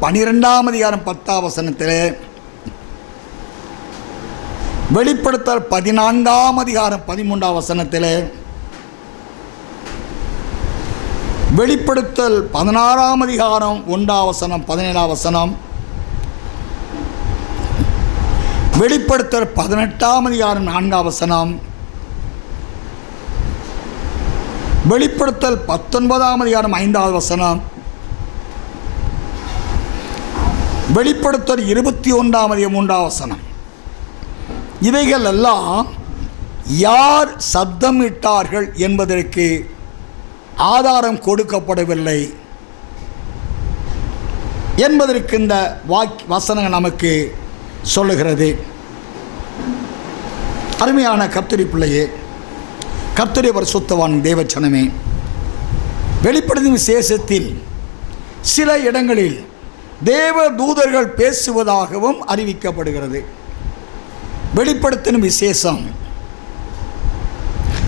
பனிரெண்டாம் அதிகாரம் பத்தாம் வசனத்தில் வெளிப்படுத்தல் பதினான்காம் அதிகாரம் பதிமூன்றாம் வசனத்தில் வெளிப்படுத்தல் பதினாறாம் அதிகாரம் ஒன்றாம் வசனம் பதினேழாம் வசனம். வெளிப்படுத்தல் பதினெட்டாம் அதிகாரம் நான்காம் வசனம். வெளிப்படுத்தல் பத்தொன்பதாம் அதிகாரம் ஐந்தாவது வசனம். வெளிப்படுத்தல் இருபத்தி ஒன்றாம் அதிக மூன்றாம் வசனம். இவைகள் எல்லாம் யார் சப்தமிட்டார்கள் என்பதற்கு ஆதாரம் கொடுக்கப்படவில்லை என்பதற்கு இந்த வாக் வசனங்கள் நமக்கு சொல்லுகிறது. அருமையான கர்த்தரி பிள்ளையே கர்த்தரி பரிசுத்தவான் தேவச்சனமே வெளிப்படுத்தும் விசேஷத்தில் சில இடங்களில் தேவ தூதர்கள் பேசுவதாகவும் அறிவிக்கப்படுகிறது. வெளிப்படுத்தின விசேஷம்.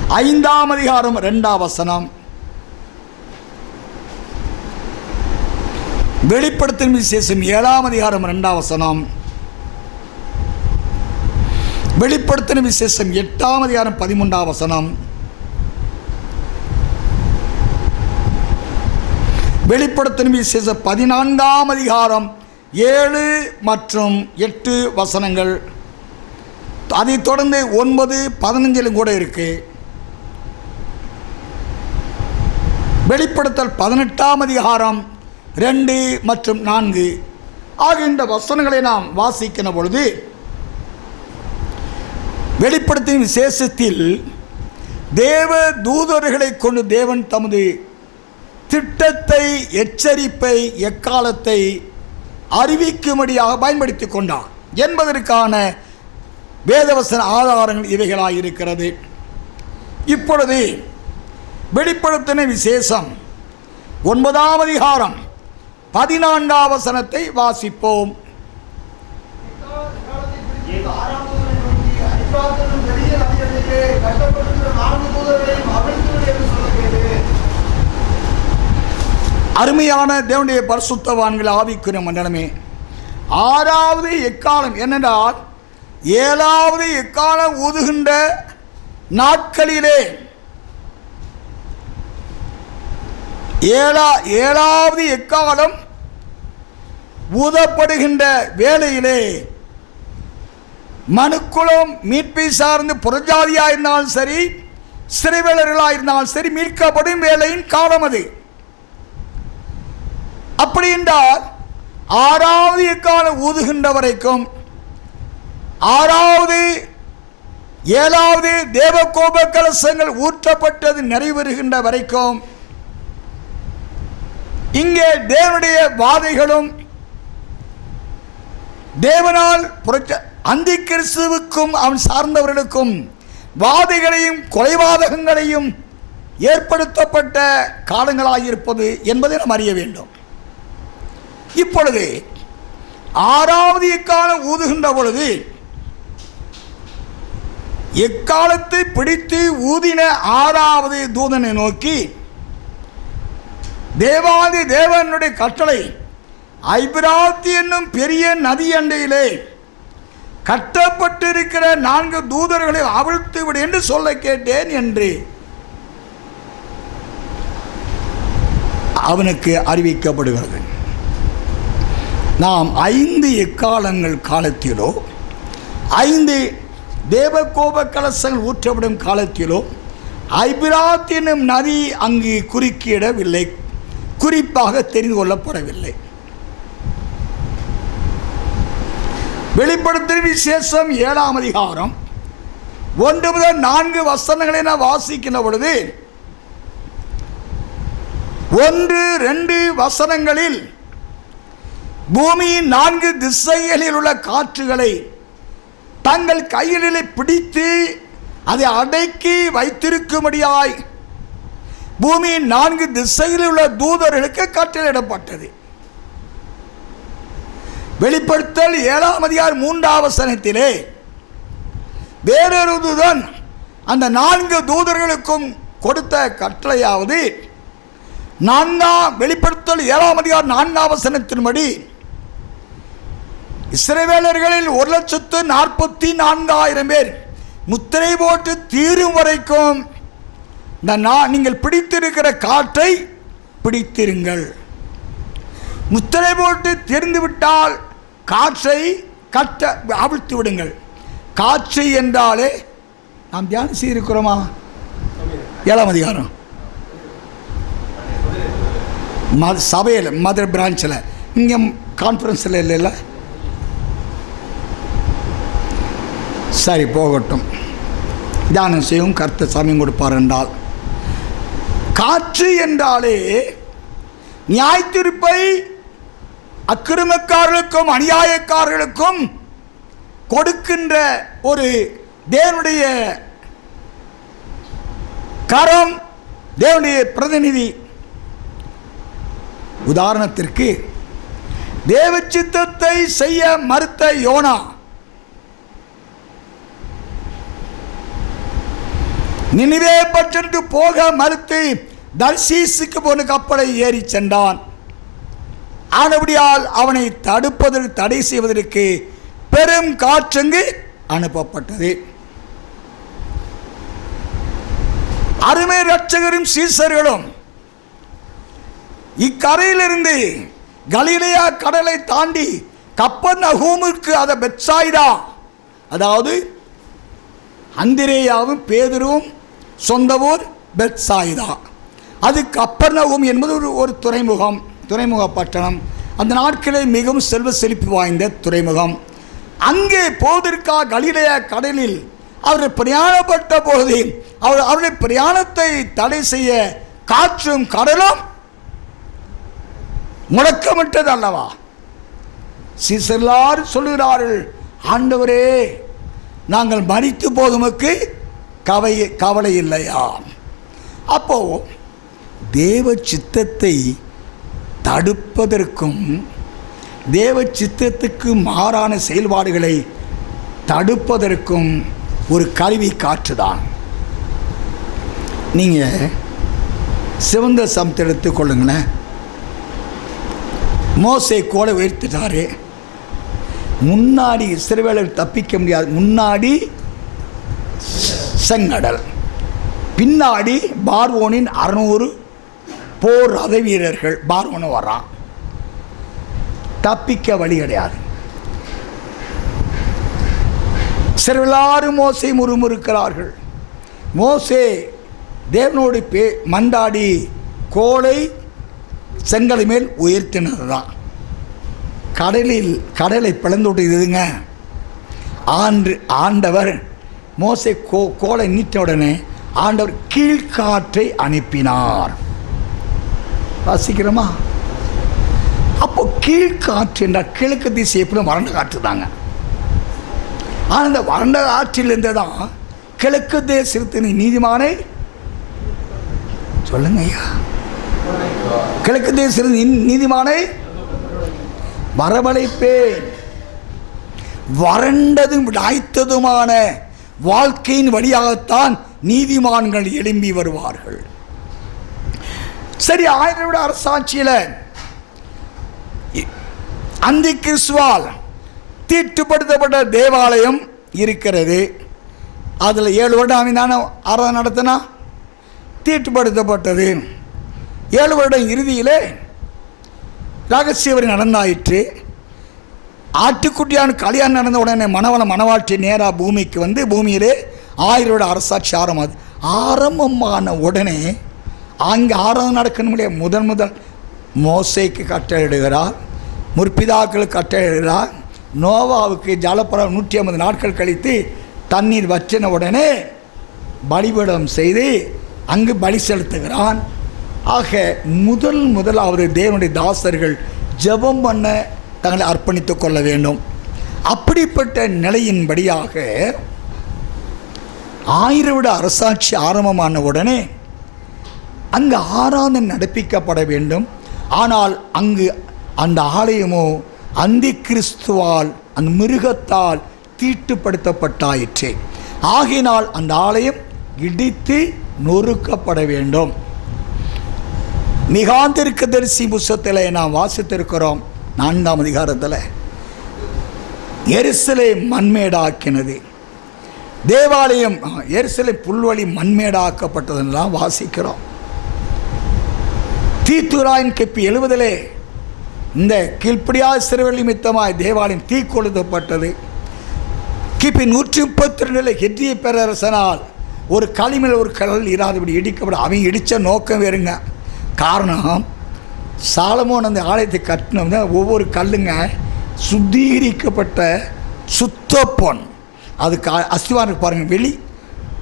ஐந்தாம் அதிகாரம் ரெண்டாம் வசனம். வெளிப்படுத்தின விசேஷம் ஏழாம் அதிகாரம் ரெண்டாம் வசனம். வெளிப்படுத்தின விசேஷம் எட்டாம் அதிகாரம் பதிமூன்றாம் வசனம். வெளிப்படுத்தின விசேஷம் பதினான்காம் அதிகாரம் ஏழு மற்றும் எட்டு வசனங்கள். அதைத் தொடர்ந்து ஒன்பது பதினஞ்சிலும் கூட இருக்கு. வெளிப்படுத்தல் பதினெட்டாம் அதிகாரம் ரெண்டு மற்றும் நான்கு. ஆகிய இந்த வசனங்களை நாம் வாசிக்கிற பொழுது வெளிப்படுத்தின் விசேஷத்தில் தேவ தூதர்களை கொண்டு தேவன் தமது திட்டத்தை எச்சரிப்பை எக்காலத்தை அறிவிக்கும்படியாக பயன்படுத்தி கொண்டார் என்பதற்கான வேதவசன ஆதாரங்கள் இவைகளாக இருக்கிறது. இப்பொழுது வெளிப்படுத்தின விசேஷம் ஒன்பதாம் அதிகாரம் பதினான்காம் வசனத்தை வாசிப்போம். அருமையான தேவனுடைய பரிசுத்தவான்கள் ஆவிக்குரிய மண்டலமே. ஆறாவது எக்காலம் என்னென்றால் ஏழாவது எக்காலம் ஊதுகின்ற நாட்களிலே. ஏழா ஏழாவது எக்காலம் ஊதப்படுகின்ற வேளையிலே. மனுக்குளம் மீட்பை சார்ந்து புறஜாதியாக இருந்தாலும் சரி சிறைவேளர்களாக இருந்தாலும் சரி மீட்கப்படும் வேலையின் காலம் அது. அப்படி என்றால் ஆறாவது எக்காலம் ஊதுகின்ற வரைக்கும் ஆறாவது ஏழாவது தேவகோப கலசங்கள் ஊற்றப்பட்டது நிறைவேறுகின்ற வரைக்கும் இங்கே தேவனுடைய வாதைகளும் தேவனால் புரட்ச அந்தி கிறிஸ்துவுக்கும் அவன் சார்ந்தவர்களுக்கும் வாதைகளையும் கொலைவாதகங்களையும் ஏற்படுத்தப்பட்ட காலங்களாக இருப்பது என்பதை நாம் அறிய வேண்டும். இப்பொழுது ஆறாவது எக்காலம் ஊதுகின்ற பொழுது எக்காலத்தை பிடித்து ஊதின ஆறாவது தூதனை நோக்கி தேவாதி தேவனுடைய கட்டளை ஐபிராத்தி என்னும் பெரிய நதி அண்டையிலே கட்டப்பட்டிருக்கிற நான்கு தூதர்களை அவிழ்த்து விடு என்று சொல்ல கேட்டேன் என்று அவனுக்கு அறிவிக்கப்படுகிறது. நாம் ஐந்து எக்காலங்கள் காலத்திலோ ஐந்து தேவகோப கலசங்கள் ஊற்றப்படும் காலத்திலோ ஐபிராத்தினும் நதி அங்கு குறுக்கிடவில்லை. குறிப்பாக தெரிந்து கொள்ளப்படவில்லை. வெளிப்படுத்தும் விசேஷம் ஏழாம் அதிகாரம். ஒன்று முதல் நான்கு வசனங்களை நான் வாசிக்கின்ற பொழுது ஒன்று ரெண்டு வசனங்களில் பூமியின் நான்கு திசைகளில் உள்ள காற்றுகளை தங்கள் கையிலே பிடித்து அதை அடக்கி வைத்திருக்கும்படியாய் பூமியின் நான்கு திசையில் உள்ள தூதர்களுக்கு கட்டளையிடப்பட்டது. வெளிப்படுத்தல் ஏழாம் அதிகார் மூன்றாம் வசனத்திலே வேறொரு தூதன் அந்த நான்கு தூதர்களுக்கும் கொடுத்த கட்டளையாவது நான்காம் வெளிப்படுத்தல் ஏழாம் அதிகார் நான்காம் வசனத்தின்படி இஸ்ரேவேலர்களில் ஒரு லட்சத்து நாற்பத்தி நான்காயிரம் பேர் முத்திரை போட்டு தீரும் வரைக்கும் நான் நீங்கள் பிடித்திருக்கிற காற்றை பிடித்திருங்கள். முத்திரை போட்டு தெரிந்து விட்டால் காற்றை கட்ட அவிழ்த்து விடுங்கள். காற்று என்றாலே நாம் தியானம் செய்திருக்கிறோமா ஏழாம் அதிகாரம். மத சபையில் மதுரை பிரான்ச்சில் இங்கே கான்ஃபரன்ஸில் இல்லைல்ல? சரி போகட்டும். தியானம் செய்யும் கருத்து சாமி கொடுப்பார் என்றால். காற்று என்றாலே நியாயத்திருப்பை அக்கிரமக்காரர்களுக்கும் அநியாயக்காரர்களுக்கும் கொடுக்கின்ற ஒரு தேவனுடைய கரம் தேவனுடைய பிரதிநிதி. உதாரணத்திற்கு தேவ சித்தத்தை செய்ய மறுத்த யோனா நினைவே பற்றென்று போக மறுத்து தர்சீசுக்கு போன கப்பலை ஏறி சென்றான். ஆனபடியால் அவனை தடுப்பதற்கு தடை செய்வதற்கு பெரும் காற்றங்கு அனுப்பப்பட்டது. அருமை ரட்சகரும் சீசர்களும் இக்கரையிலிருந்து கலிலையா கடலை தாண்டி கப்பன் அகூமுக்கு அதை பெட்சாயிடா அதாவது அந்திரேயாவும் பேதுருவும் சொந்த ஊர் பெட்சாயிதா. அதுக்கு கப்பர்நகும் என்பது ஒரு ஒரு துறைமுகம் துறைமுக பட்டணம். அந்த நாட்களில் மிகவும் செல்வ செழிப்பு வாய்ந்த துறைமுகம். அங்கே போவதற்காக கலிலேயா கடலில் அவர் பிரயாணப்பட்ட போது அவர் அவருடைய பிரயாணத்தை தடை செய்ய காற்றும் கடலும் முடக்கமிட்டது அல்லவா? சீசர்லார் சொல்லுகிறார்கள் ஆண்டவரே நாங்கள் மறித்து போதுமக்கு கவை கவலை இல்லையா அப்போது தேவ சித்தத்தை தடுப்பதற்கும் தேவ சித்தத்துக்கு மாறான செயல்பாடுகளை தடுப்பதற்கும் ஒரு கருவி காற்றுதான். நீங்கள் சிவந்த சமத்தை எடுத்துக்கொள்ளுங்களேன் மோசை கோலை உயர்த்திட்டாரு. முன்னாடி சிறுவேலர் தப்பிக்க முடியாது. முன்னாடி செங்கடல். பின்னாடி பார்வோனின் அறுநூறு போர் ரத வீரர்கள் பார்வோனு வர்றான். தப்பிக்க வழி கிடையாது. சிறுவிலாரும் மோசை முறுமுறுக்கிறார்கள். மோசே தேவனோடு பே மண்டாடி கோலை செங்கலை மேல் உயர்த்தினது தான் கடலில் கடலை பிளந்து விட்டுதுங்க ஆண்டு ஆண்டவர் மோசை கோ கோலை நீட்ட உடனே ஆண்டவர் கீழ்காற்றை அனுப்பினார். வாசிக்கிறோமா? அப்போ கீழ்காற்று என்றால் கிழக்கு திசை எப்படியும் வறண்ட காற்று தாங்க. ஆனால் இந்த வறண்ட காற்றிலிருந்து தான் கிழக்கு தேசத்தின் நீதிமானை சொல்லுங்க ஐயா. கிழக்கு தேசத்தின் நீதிமானை வரவழைப்பேன். வறண்டதும் விடாய்த்ததுமான வாழ்க்கையின் வழியாகத்தான் நீதிமான்கள் எழும்பி வருவார்கள். சரி ஆயிரம் விட அரசாட்சியில் அந்தி கிறிஸ்துவால் தீட்டுப்படுத்தப்பட்ட தேவாலயம் இருக்கிறது. அதில் ஏழு வருடம் அவன் தானே ஆராதனை நடத்தினா? தீட்டுப்படுத்தப்பட்டது. ஏழு வருடம் இறுதியிலே ரகசியவரி நடந்தாயிற்று. ஆட்டுக்குட்டியான கல்யாணம் நடந்த உடனே மணவள மணவாட்டி நேராக பூமிக்கு வந்து பூமியிலே ஆயிரோட அரசாட்சி ஆரம்பம். ஆரம்பமான உடனே அங்கே ஆராதனை நடக்கணுடைய முதன் முதல் மோசைக்கு கட்டளையிடுகிறார் முற்பிதாக்களுக்கு கட்டளையிடுகிறார். நோவாவுக்கு ஜலப்புறம் நூற்றி ஐம்பது நாட்கள் கழித்து தண்ணீர் வச்சின உடனே பலிபீடம் செய்து அங்கு பலி செலுத்துகிறான். ஆக முதல் முதலாவது தேவனுடைய தாசர்கள் ஜெபம் பண்ண தங்களை அர்ப்பணித்துக் கொள்ள வேண்டும். அப்படிப்பட்ட நிலையின்படியாக ஆயிரவிட அரசாட்சி ஆரம்பமான உடனே அங்கு ஆராதனை நடப்பிக்கப்பட வேண்டும். ஆனால் அங்கு அந்த ஆலயமோ அந்தி கிறிஸ்துவால் அந்த மிருகத்தால் தீட்டுப்படுத்தப்பட்டாயிற்று. ஆகினால் அந்த ஆலயம் இடித்து நொறுக்கப்பட வேண்டும். மிகாந்திருக்க தரிசி புஸ்தத்தில் நாம் வாசித்திருக்கிறோம். நான்காம் அதிகாரத்தில் எரிசலை மண்மேடாக்கினது. தேவாலயம் எரிசலை புல்வழி புல்வெளி மண்மேடாக்கப்பட்டதெல்லாம் வாசிக்கிறோம். தீத்துராயின் கிப்பி எழுவதிலே இந்த கீழ்ப்படியா சிறுவெளி மித்தமாய் தேவாலயம் தீ கொளுத்தப்பட்டது கிபி நூற்றி முப்பத்தி ரெண்டில் ஹெட்ரிய பேரரசனால் ஒரு களிமேல் ஒரு கடல் இராதபடி இடிக்கப்பட அவன் இடித்த நோக்கம் வேறுங்க. காரணம் சாலமோன் அந்த ஆலயத்தை கட்டினோம்னா ஒவ்வொரு கல்லுங்க சுத்திகரிக்கப்பட்ட சுத்த பொன் அதுக்கு அ- அஸ்திவாரம் பாருங்கள் வெளி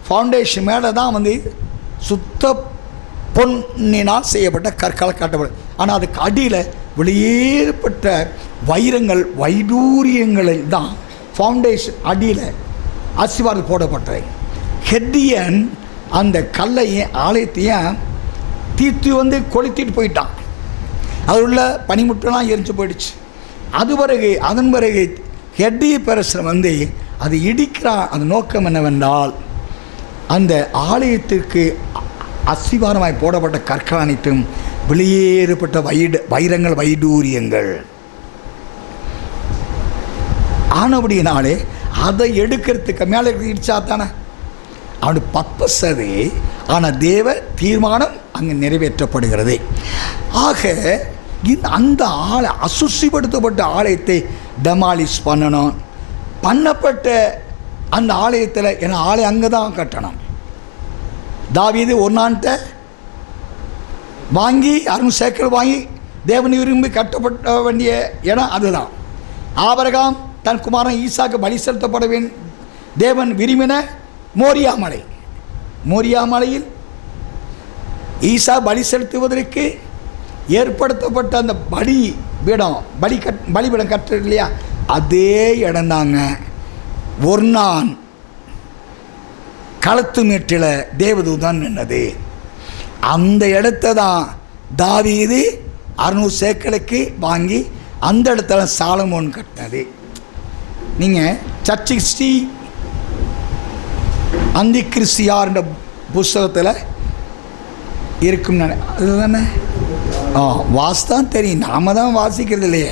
ஃபவுண்டேஷன் மேலே தான் வந்து சுத்த பொன்னினால் செய்யப்பட்ட கற்களை காட்டப்படும். ஆனால் அதுக்கு அடியில் வெளியேறப்பட்ட வைரங்கள் வைடூரியங்களில் தான் ஃபவுண்டேஷன் அடியில் அஸ்திவாரம் போடப்பட்டது ஹெட்டியன் அந்த கல்லையும் ஆலயத்தையும் தீர்த்து வந்து கொளுத்திட்டு போயிட்டான். அது உள்ள பனிமுட்டெல்லாம் எரிஞ்சு போயிடுச்சு. அது பிறகு அதன் பிறகு ஹெட்டி பெரசன் வந்து அது இடிக்கிறான் அந்த நோக்கம் என்னவென்றால் அந்த ஆலயத்திற்கு அ- அஸ்திவாரமாய் போடப்பட்ட கற்கள் அனைத்தும் வெளியேறப்பட்ட வைட வைரங்கள் வைடூரியங்கள். ஆனபடியினாலே அதை எடுக்கிறதுக்கு மேலே இடிச்சா தானே அவனுடைய பர்பஸ் அது ஆனால் தேவ தீர்மானம் அங்கே நிறைவேற்றப்படுகிறது. ஆக இந்த அந்த ஆலை அசுசிப்படுத்தப்பட்ட ஆலயத்தை டெமாலிஷ் பண்ணணும். பண்ணப்பட்ட அந்த ஆலயத்தில் ஏன்னா ஆலயம் அங்கே தான் கட்டணும். தாவீது ஒரு நான்ட்ட வாங்கி அருண் சேக்கல் வாங்கி தேவன் விரும்பி கட்டப்பட வேண்டிய இடம் அதுதான். ஆபரகாம் தன் குமாரன் ஈசாக்கு பலி செலுத்தப்பட தேவன் விரும்பின மோரியா மலை மோரியா மலையில் ஈசா பலி செலுத்துவதற்கு ஏற்படுத்தப்பட்ட அந்த பலி பீடம் பலி கட் பலிபீடம் கட்டுறது இல்லையா? அதே இடம்தாங்க. ஒரு நான் களத்து மேட்டில் தேவதூதான் நின்னது. அந்த இடத்த தான் தாவீது அறுநூறு சேக்கலுக்கு வாங்கி அந்த இடத்துல சாலமோன் கட்டினது. நீங்கள் சர்ச்சி ஸ்ரீ அந்தி கிறிஸ்தியார்ன்ற புஸ்தகத்தில் இருக்கும் அதுதானே? ஆ வாசித்தான் தெரியும். நாம தான் வாசிக்கிறது இல்லையே.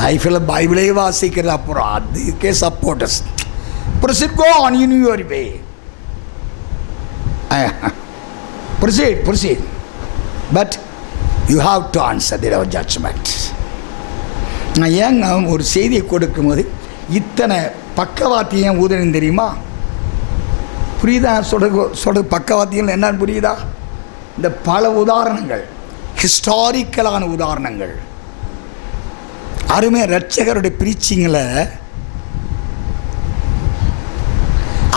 லைஃப்பில் பைபிளே வாசிக்கிறது அப்புறம் அதுக்கே supporters proceed go on in your way proceed proceed but you have to answer that our judgement நான் ஏங்க ஒரு செய்தியை கொடுக்கும்போது இத்தனை பக்கவாத்தியம் ஊதணும் தெரியுமா? புரியுதா? சொல்ற சொல்ற பக்கவாத்தியம் என்னன்னு புரியுதா? இந்த பல உதாரணங்கள் ஹிஸ்டாரிக்கலான உதாரணங்கள். அருமை ரட்சகருடைய பிரீச்சிங்களை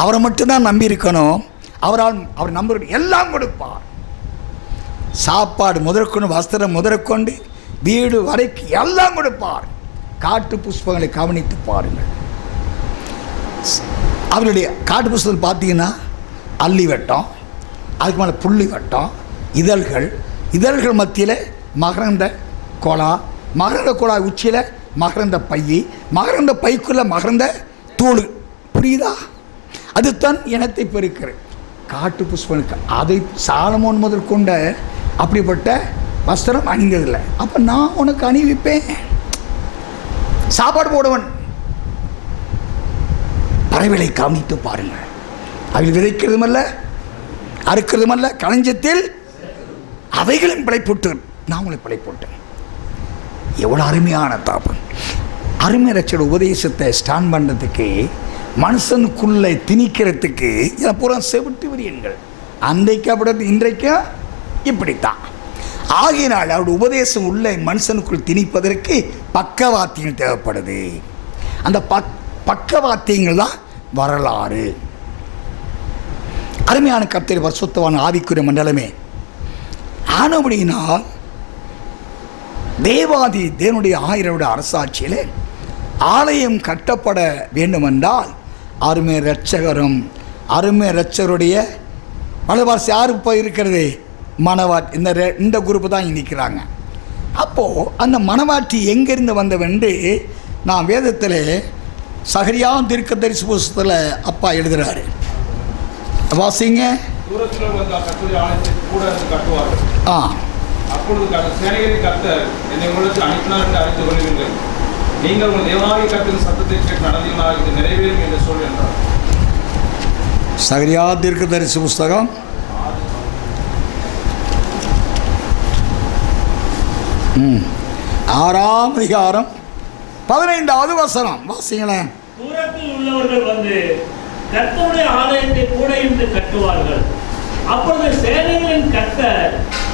அவரை மட்டும்தான் நம்பி இருக்கணும் அவரால் அவர் நம்ப எல்லாம் கொடுப்பார். சாப்பாடு முதற்கொண்டு வஸ்திரம் முதற்கொண்டு வீடு வரைக்கும் எல்லாம் கொடுப்பார். காட்டு புஷ்பங்களை கவனித்து பாருங்கள். அவருடைய காட்டு புஷ்பத்தில் பார்த்தீங்கன்னா அல்லி வெட்டம் அதுக்கு மேலே புள்ளி வெட்டம் இதழ்கள். இதழ்கள் மத்தியில் மகரந்த கோலா மகரந்த கோலா உச்சியில் மகரந்த பையி மகரந்த பைக்குள்ளே மகரந்த தூள் புரியுதா? அது தன் இனத்தை பெருக்கிற காட்டு புஷ்பனுக்கு அதை சாலமோன் முதல் கொண்ட அப்படிப்பட்ட வஸ்திரம் அணிந்ததில்லை. அப்போ நான் உனக்கு அணிவிப்பேன். சாப்பாடு போடுவன். பறவைகளை கவனித்து பாருங்கள். அவை விதைக்கிறதுமல்ல அறுக்கிறதுமல்ல களஞ்சத்தில் அவைகளும் பிழைப்புட்டு நான் உங்களை பிழைப்போட்டேன். எவ்வளோ அருமையான தாபம். அருமை ரச்சோட உபதேசத்தை ஸ்டாண்ட் பண்ணுறதுக்கு மனுஷனுக்குள்ளே திணிக்கிறதுக்கு இதை பூரா செவிட்டு விரியன்கள். அன்றைக்கு அப்படி இன்றைக்கும் இப்படித்தான். ஆகினால் அவருடைய உபதேசம் உள்ளே மனுஷனுக்குள் திணிப்பதற்கு பக்கவாத்தியம் தேவைப்படுது. அந்த பக் பக்கவாத்தியங்கள் தான் வரலாறு. அருமையான கர்த்தர் பரிசுத்தவான ஆவிக்குரிய மண்டலமே ஆனபடியினால் தேவாதி தேவனுடைய ஆயிரவுடைய அரசாட்சியில் ஆலயம் கட்டப்பட வேண்டுமென்றால் அருமை ரட்சகரும் அருமை ரட்சகருடைய மலபாரசு யாரு இப்போ இருக்கிறது மணவாட் இந்த ரெ- இந்த குரூப்பு தான் இங்கே நிற்கிறாங்க அப்போது அந்த மணவாட்டி எங்கேருந்து வந்தவென்று நான் வேதத்தில் சகரியா தீர்க்கதரிசி புஸ்தகத்தில் அப்பா எழுதுகிறாரு வாசிங்க. ஆ. அப்பொழுது க- நீங்கள் உங்கள் சத்தத்தை கேட்டு நடந்தீங்களாக இது நிறைவேறும் என்று சொல் என்றார் சகரியா புஸ்தகம். ம். ஆறாம் அதிகாரம் பதினைந்தாவது வசனம். வாசிங்களேன். தூரத்தில் உள்ளவர்கள் வந்து கர்த்தருடைய ஆலயத்தை கூட இருந்து கட்டுவார்கள். அப்பொழுது சேவைகளின் கர்த்தர்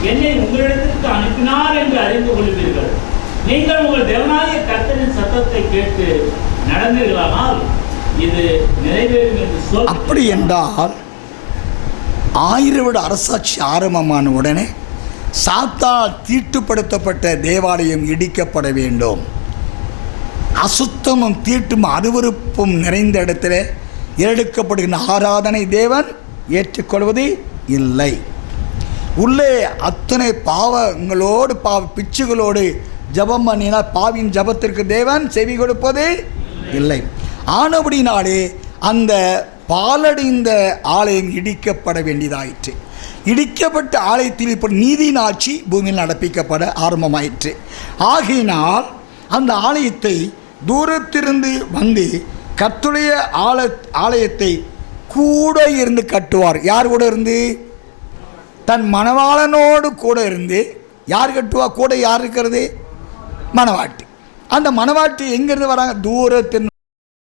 என்னை உங்களிடத்திற்கு அனுப்பினார் என்று அறிந்து கொள்வீர்கள். நீங்கள் உங்கள் தேவனாகிய கர்த்தரின் சத்தத்தை கேட்டு நடந்தீர்களானால் இது நிறைவேறும் என்று சொல் அப்படி என்றால் ஆயிரம் விட அரசாட்சி ஆரம்பமான உடனே சாத்தால் தீட்டுப்படுத்தப்பட்ட தேவாலயம் இடிக்கப்பட வேண்டும். அசுத்தமும் தீட்டும் அருவருப்பும் நிறைந்த இடத்துல எடுக்கப்படுகின்ற ஆராதனை தேவன் ஏற்றுக்கொள்வது இல்லை. உள்ளே அத்தனை பாவங்களோடு பாவ பிச்சுகளோடு ஜெபம் பண்ணினால் பாவின் ஜெபத்திற்கு தேவன் செவி கொடுப்பது இல்லை. ஆனபடினாலே அந்த பாலடைந்த ஆலயம் இடிக்கப்பட வேண்டியதாயிற்று. இடிக்கப்பட்ட ஆலயத்தில் இப்போ நீதியின் ஆட்சி பூமியில் நடப்பிக்கப்பட ஆரம்பமாயிற்று. ஆகையினால் அந்த ஆலயத்தை தூரத்திலிருந்து வந்து கத்துடைய ஆல ஆலயத்தை கூட இருந்து கட்டுவார். யார் கூட இருந்து? தன் மணவாளனோடு கூட இருந்து. யார் கட்டுவா? கூட யார் இருக்கிறது? மணவாட்டி. அந்த மணவாட்டி எங்கேருந்து வராங்க? தூரத்தின்